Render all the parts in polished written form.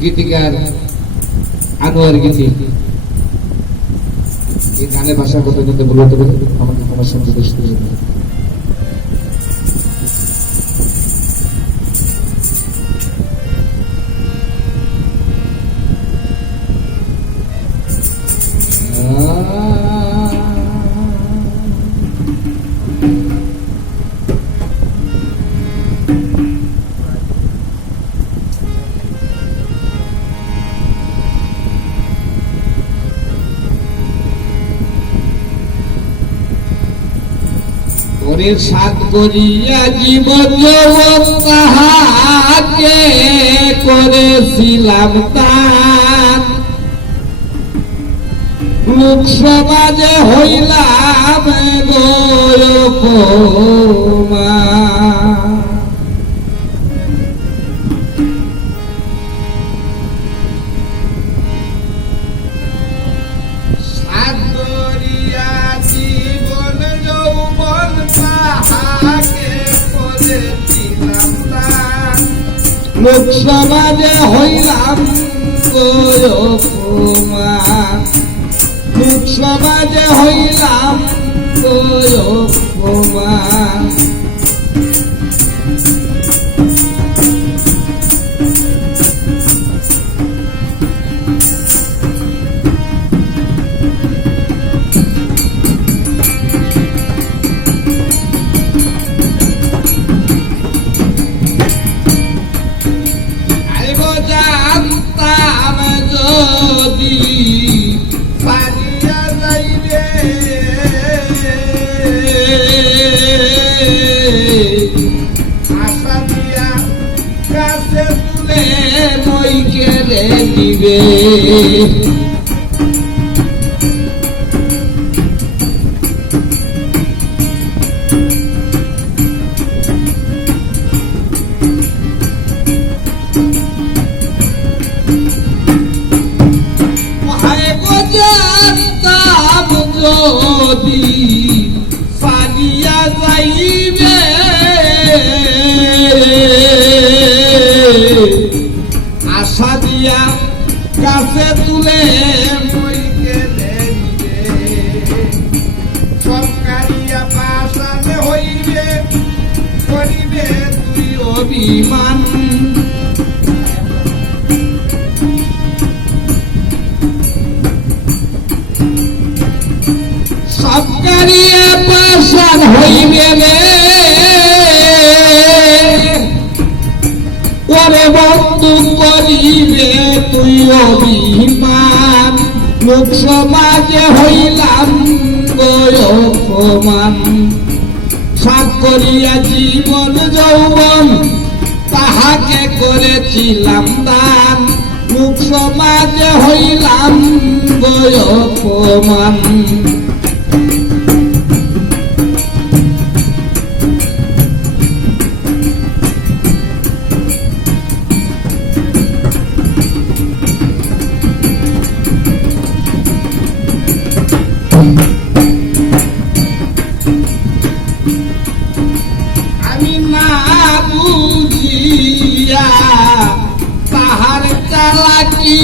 গীতিকার আনোয়ার গীতি এই গানের ভাষার কথা কিন্তু বলতে পারে আমাকে তোমার সঙ্গে দেশ করে ওরে সাত করিয়া জীবন তাহাকে করেছিলাম তার লোক সমাজে হইলাম লোক সমাজে হইলাম লোক সমাজে হইলাম দিবে জানতাম যদি পানিয়া যাইবে আশা দিয়া কাছে তুলে সরকারিয়া পাশানে হইবে করিবে তুই অভিমান সরকারিয়া পাশান হইবে ওরে বন্ধু করিবে তুই অভিমান লোক সমাজে হইলাম অপমান সাত করিয়া জীবন যৌবন তাহাকে করেছিলাম দান লোক সমাজে হইলাম অপমান আমি না বুঝিয়া তাহার চালাকি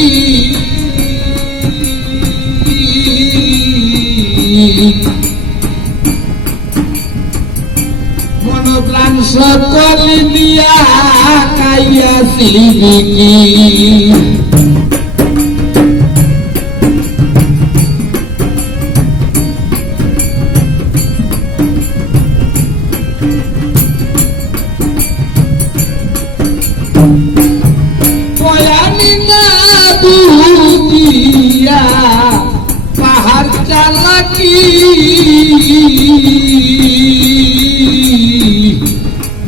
মনোপ্রাণ সকল দিয়া খাইয়াছি বিকি পাহাড় চালাকি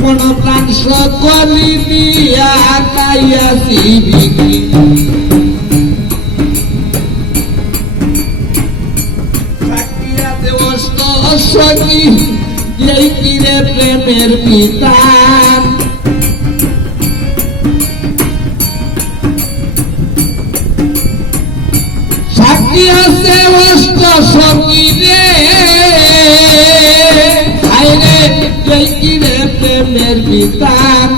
মনোপ্রাণ সকলি দিয়া খাইয়াছি বিকি সাকিয়াতে অষ্ট সখী এই তীরে প্রেমের পিতা আছে অষ্ট সখী রে হায়রে প্রেমের বিতান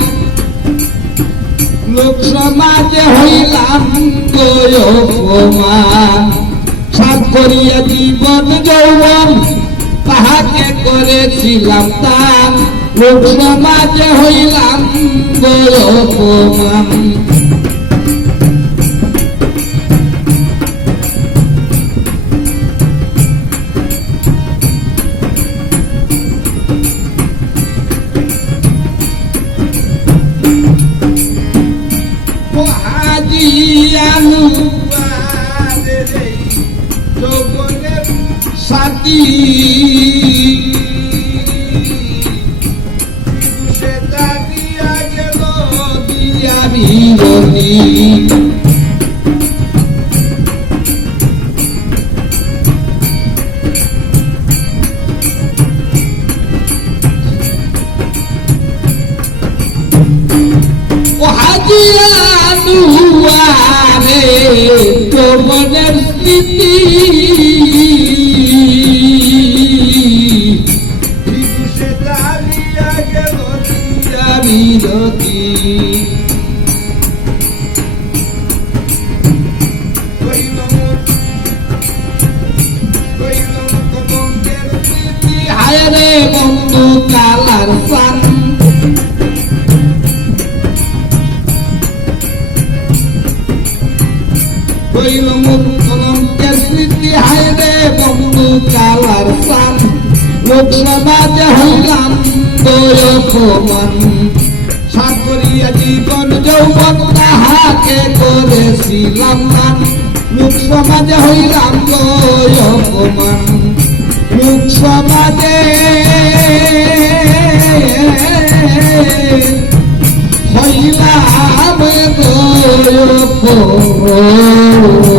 লোক সমাজে হইলাম অপমান, সাত করিয়া জীবন যৌবন তাহাকে করেছিলাম দান, লোক সমাজে হইলাম অপমান। সাথী সে দাঁড়িয়া গেল দিয়া বিরতি, ও হাজিয়ানু আরে যৌবনের স্মৃতি, সে দাঁড়িয়া গেল দিয়া বিরতি। হায় রে বন্ধু কালার সান, হইল মোর কলঙ্কের স্মৃতি, হায় রে বন্ধু কালার সান, লোক সমাজে হইলাম অপমান, সাত করিয়া জীবন যৌবন তাহাকে করেছিলাম দান, লোক সমাজে হইলাম অপমান, লোক সমাজে হইলাম অপমান।